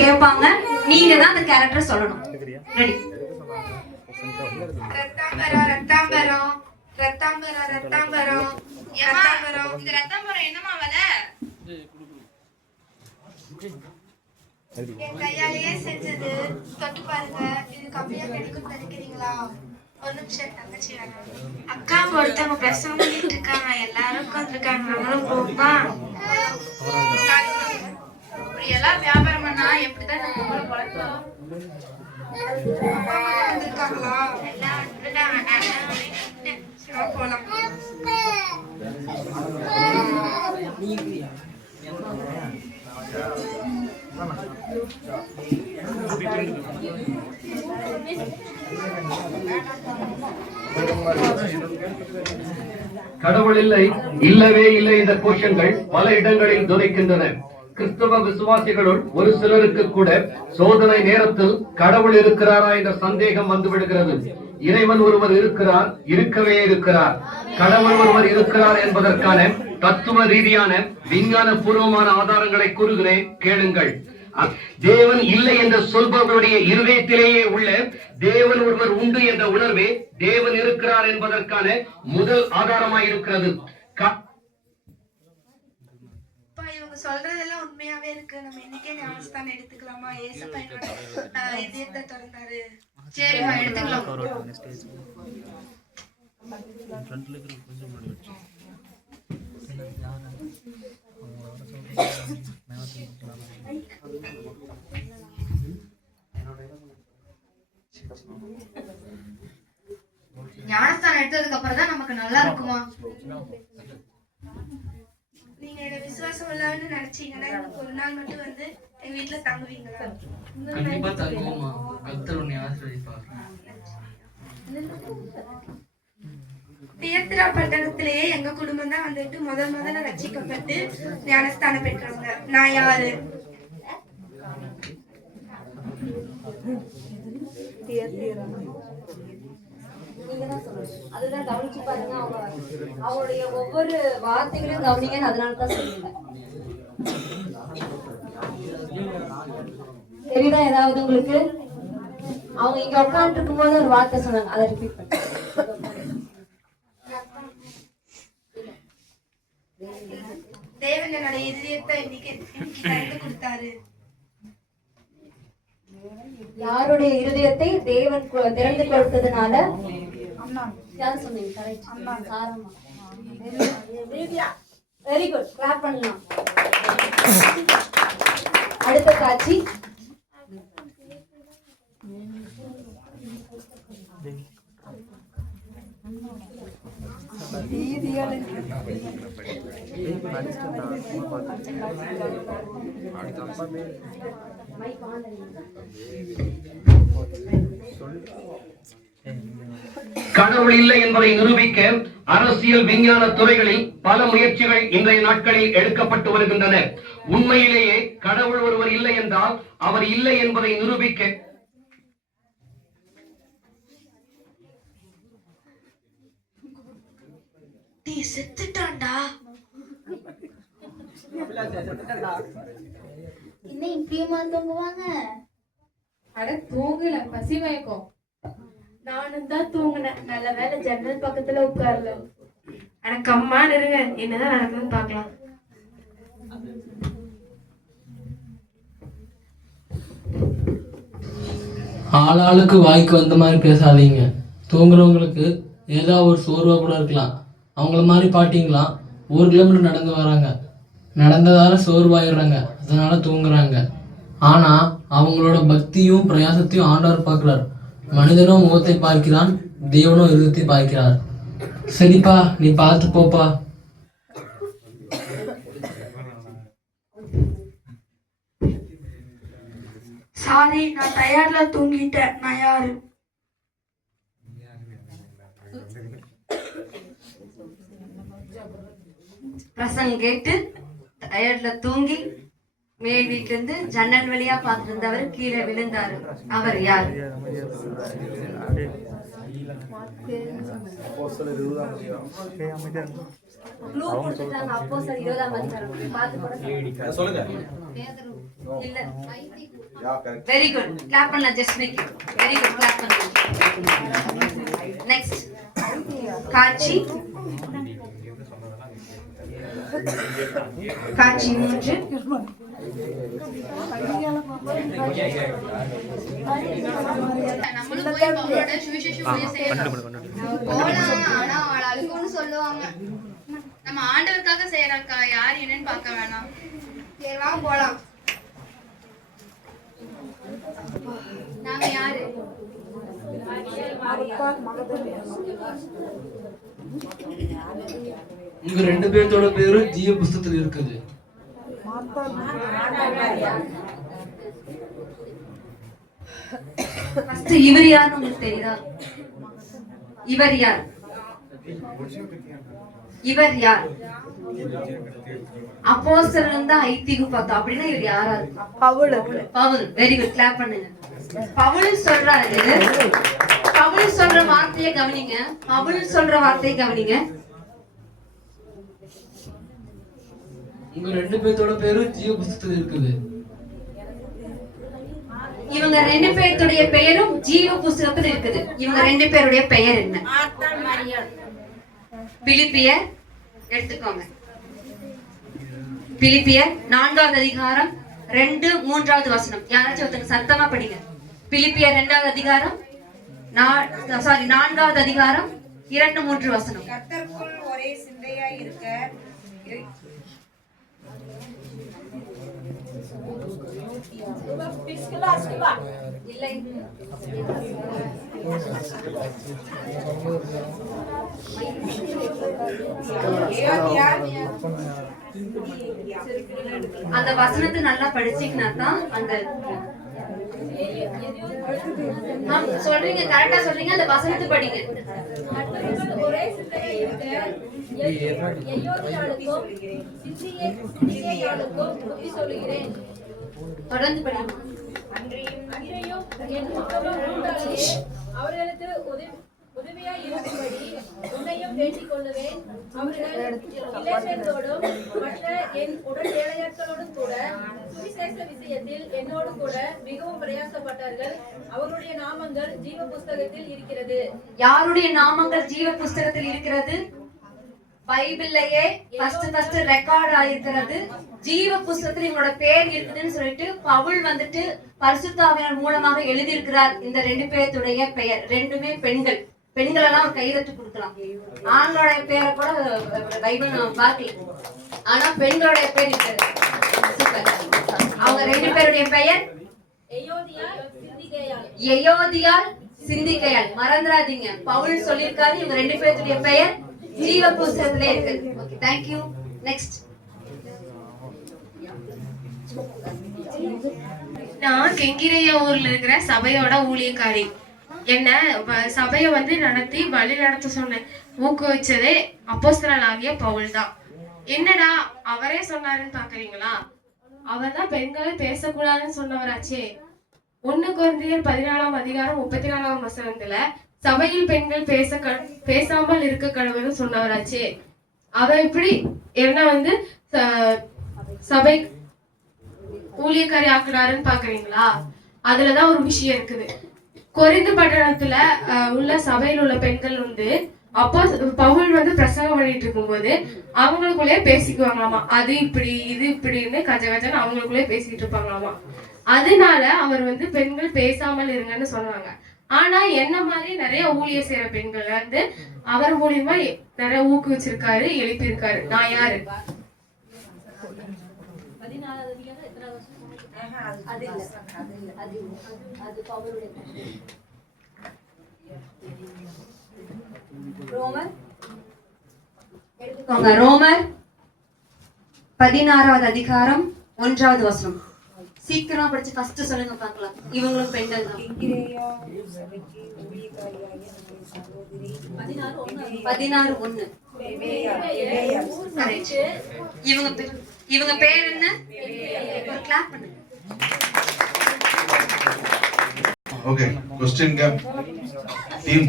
கேட்பாங்க. நீங்க தான் அந்த கேரக்டர் சொல்லணும். ரெடி? ரத்தாம்பரம் ரத்தாம்பரம் ரத்தாம்பரம் ரத்தாம்பரம் ரத்தாம்பரம். இந்த ரத்தாம்பரம் என்னமா விலை? என் கையாலேயே செஞ்சது. தொட்டு பாருங்க. இது கம்மியா கிடைக்கும் நினைக்கிறீங்களா? ஒரு நிமிஷம் தங்கச்சி வேணாம். அக்கா ஒருத்தவங்க பேசாம இருக்காங்க. எல்லாரும் உட்காந்துருக்காங்க. நம்மளும் போப்பா. இப்படி எல்லாம் வியாபாரம் பண்ணா எப்படிதான் நம்ம பழக்கம்? வந்திருக்காங்களா? எல்லாம் போலாம். கடவுள் இல்லை, இல்லவே இல்லை என்ற கோஷங்கள் பல இடங்களில் துரைக்கின்றன. கிறிஸ்தவ விசுவாசிகளுள் ஒரு சிலருக்கு கூட சோதனை நேரத்தில் கடவுள் இருக்கிறாரா என்ற சந்தேகம் வந்துவிடுகிறது. இறைவன் ஒருவர் இருக்கிறார், இருக்கவே இருக்கிறார். கடவுள் ஒருவர் இருக்கிறார் என்பதற்கான தத்துவ ரீதியான விஞ்ஞான பூர்வமான ஆதாரங்களை கூறுகிறேன், கேளுங்கள். தேவன் இல்லை என்று சொல்பவர்களுடைய இருதயத்திலேயே உள்ள தேவன் ஒருவர் உண்டு என்ற உணர்வே தேவன் இருக்கிறார் என்பதற்கான முதல் ஆதாரமாயிருக்கிறது. இவங்க சொல்றதெல்லாம் உண்மையாவே இருக்கு. நம்ம இன்னைக்கே ஞானஸ்தானம் எடுத்துக்கலாமா? ஏசப்பையனோட இதயத்தை திறந்தாரு. சரிம்மா, எடுத்துக்கலாம். ஞானஸ்தானம் எடுத்ததுக்கு அப்புறம் தான் நமக்கு நல்லா இருக்குமா? நீங்க என்ன விசுவாசம் இல்லன்னு நினைச்சீங்கன்னா எனக்கு ஒரு நாள் மட்டும் வந்து எங்க வீட்டுல தங்குவீங்களா? கண்டிப்பா தங்குவோமா. கர்த்தர் உன்னை ஆசீர்வதிப்பார். தியத்ரா பட்டணத்திலேயே எங்க குடும்பம் தான் வந்துட்டு முதல்ல ரட்சிக்கப்பட்டு ஞானஸ்தானம் பெற்றவங்க. நான் யாரு? அதுதான் கவனிச்சு பாருங்க. அவங்களுடைய ஒவ்வொரு வார்த்தைகளையும் கவனிங்கன்னு அதனாலதான் சொல்லுங்க. தெரியுதா ஏதாவது உங்களுக்கு? அவங்க இங்க உட்கார்ந்து இருக்கும் போது ஒரு வார்த்தை சொன்னாங்க, அதை ரிப்பீட் பண்ணி. தேவன் என்னோட இதயத்தை இன்னைக்கு திறந்து கொடுத்தாரு. யாருடைய இருதயத்தை தேவன் திறந்து கொடுத்ததுனால? யார் சொன்னீங்க? வெரி குட், கிளாப் பண்ணலாம். அடுத்த காட்சி. கடவுள் இல்லை என்பதை நிரூபிக்க அரசியல் விஞ்ஞான துறைகளில் பல முயற்சிகள் இன்றைய நாட்களில் எடுக்கப்பட்டு வருகின்றன. உண்மையிலேயே கடவுள் ஒருவர் இல்லை என்றால் அவர் இல்லை என்பதை நிரூபிக்க செத்துட்டான்டா. இன்னும் இப்படியுமா தூங்குவாங்க? அட தூங்கல, பசி மயக்கம். நானும் தான் தூங்கினேன். நல்ல வேலை ஜன்னல் பக்கத்துல உட்கார்ல. எனக்கு அம்மா இருங்க, என்னதான் நடக்குதுன்னு பாக்கலாம். ஆளாளுக்கு வாய்க்கு வந்த மாதிரி பேசாதீங்க. தூங்குறவங்களுக்கு ஏதாவது ஒரு சோர்வா கூட இருக்கலாம். அவங்கள மாதிரி பாட்டிங்களா 1 கிலோமீட்டர் நடந்து வராங்க, நடந்ததால சோர்வாயிடுறாங்க, அதனால தூங்குறாங்க. ஆனா அவங்களோட பக்தியும் பிரயாசத்தையும் ஆண்டவர் பார்க்கிறார். மனிதனும் முகத்தை பார்க்கிறான், தேவனும் இருதயத்தை பார்க்கிறார். சரிப்பா, நீ பார்த்து போப்பா. சாரி, நான் டயர்ட்ல தூங்கிட்டேன். நான் யாரு? பிரசங்கம் கேட்டு டயர்ட்ல தூங்கி மேல் வீட்டுல இருந்து ஜன்னல் வழியா பார்த்திருந்தவர் கீழே விழுந்தாரு. அவர் யார்? அப்போஸ்தலர் 20ஆம் அதிகாரம். பார்த்து சொல்லுங்க. இல்ல வெரி குட். கிளாப் பண்ணலாம் ஜஸ்மிக்கு. Very good. கிளாப் பண்ணலாம். நெக்ஸ்ட் காட்சி. காட்சி 3. நம்மளும் போய் பவுலோட சுவிசேஷம் ஊழியம் செய்யலாம். போலாம், ஆனா அவள அழுகுன்னு சொல்லுவாங்க. நம்ம ஆண்டவருக்காக செய்யறக்கா, யார் என்னன்னு பார்க்க வேணாம். சரி வா போலாம். நாங்க யாரு? உங்க 2 பேர்த்தோட பேரும் ஜீவ புஸ்தகத்தில் இருக்குது. ஃபர்ஸ்ட் இவர் யாருன்னு உங்களுக்கு தெரியுதா? இவர் யார்? இவர் யார்? அப்போஸ்தலன் தான் ஐத்திகு பார்த்தோம். அப்படின்னா இவர் யாரா? பவுல். Very good. கிளாப் பண்ணுங்க. பவுல் சொல்றாரு. பவுல் சொல்ற வார்த்தையை கவனிங்க. பவுல் சொல்ற வார்த்தையை கவனிங்க. உங்க 2 பேர்த்தோட பேரும் ஜீவ புஸ்தகத்தில் இருக்குது. இவங்க 2 பேருடைய பெயரும் ஜீவ புஸ்தகத்தில் இருக்குது. இவங்க 2 பேருடைய பெயர் என்ன? பிலிப்பியர் எடுத்துக்கோங்க. பிலிப்பியர் 4வது அதிகாரம் 2, 3வது வசனம். யாராச்சும் ஒருத்தங்க சத்தமா படிங்க. பிலிப்பியர் 2வது அதிகாரம் 4வது அதிகாரம் 2, 3 வசனம். கர்த்தருக்குள் ஒரே சிந்தையாய் இருக்க இல்லை. அந்த வசனத்தை நல்லா படிச்சீங்கன்னா தான் அந்த சொல்றீங்க, கரெக்டா சொல்றீங்க. அந்த வசனத்தை படிங்க. தொடர்ந்து படிங்க. அவர்களுக்கு உதவியாய் இருக்கும்படி உன்னையும் வேண்டிக் கொள்ளுவேன். அவர்கள் இளைஞர்களோடும் மற்ற என் உடன் ஏழையாட்களோடும் கூட சுவிசேஷ விஷயத்தில் என்னோடு கூட மிகவும் பிரயாசப்பட்டார்கள். அவருடைய நாமங்கள் ஜீவ புஸ்தகத்தில் இருக்கிறது. யாருடைய நாமங்கள் ஜீவ புஸ்தகத்தில் இருக்கிறது? பைபிள்லயே ஃபர்ஸ்ட் ரெக்கார்ட் ஆயிருக்கிறது. ஜீவ புஸ்தகத்துல இவங்களோட பேர் இருக்குதுன்னு சொல்லிட்டு பவுல் வந்துட்டு பரிசுத்த ஆவியானவர் மூலமாக எழுதியிருக்கிறார். இந்த 2 பேருடைய பெயர் 2மே பெண்கள். பெண்கள் எல்லாம் கைதட்டு கொடுக்கலாம். ஆண்களோட பேரை கூட பைபிள் நம்ம பார்க்கல. ஆனா பெண்களோட பேர் இருக்கிறது. அவங்க 2 பேருடைய பெயர் எயோதியாள், சிந்திகையாள். மறந்துடாதீங்க. பவுல் சொல்லியிருக்காரு இவங்க 2 பேருடைய பெயர் ஜீவ புஸ்தகத்திலே இருக்கு. Okay, thank you. நெக்ஸ்ட். நான் கெங்கிரையா ஊர்ல இருக்கிற சபையோட ஊழியக்காரி. என்ன சபையை வந்து நடத்தி வழி நடத்த சொன்னேன், ஊக்குவிச்சதே அப்போஸ்தலனாகிய பவுல் தான். என்னடா அவரே சொன்னாருன்னு பாக்குறீங்களா? அவர் தான் பெண்களை பேசக்கூடாதுன்னு சொன்னவராச்சே. 1 கொரிந்தியர் 14ஆம் அதிகாரம் 34ஆம் வசனத்துல சபையில் பெண்கள் பேசாமல் இருக்க கடவுள்னு சொன்னவராச்சே. அவ இப்படி என்ன வந்து சபை ஊழியக்காரி ஆக்குறாருன்னு பாக்குறீங்களா? அதுலதான் ஒரு விஷயம் இருக்குது. கொரிந்து பட்டணத்துல உள்ள சபையில் உள்ள பெண்கள் வந்து அப்போ பவுல் வந்து பிரசங்கம் பண்ணிட்டு இருக்கும்போது அவங்களுக்குள்ளே பேசிக்குவாங்களாமா. அது இப்படி இது இப்படின்னு கஜன்னு அவங்களுக்குள்ளே பேசிட்டு இருப்பாங்களாமா. அதனால அவர் வந்து பெண்கள் பேசாமல் இருங்கன்னு சொன்னாங்க. ஆனா என்ன மாதிரி நிறைய ஊழியர் செய்யற பெண்கள் வந்து அவர் மூலியமா நிறைய ஊக்குவிச்சிருக்காரு, எழுப்பியிருக்காரு. நான் யாரு? ரோமர் 16வது அதிகாரம் 1வது வசனம். சீக்கிரமா படிச்சு ஃபர்ஸ்ட் சொல்லுங்க பார்க்கலாம். இவங்களும் பெண்கள் தான். 16:1. இவங்க பேர் என்ன? ஒரு கிளாப் பண்ணுங்க. Okay, question gap. Team.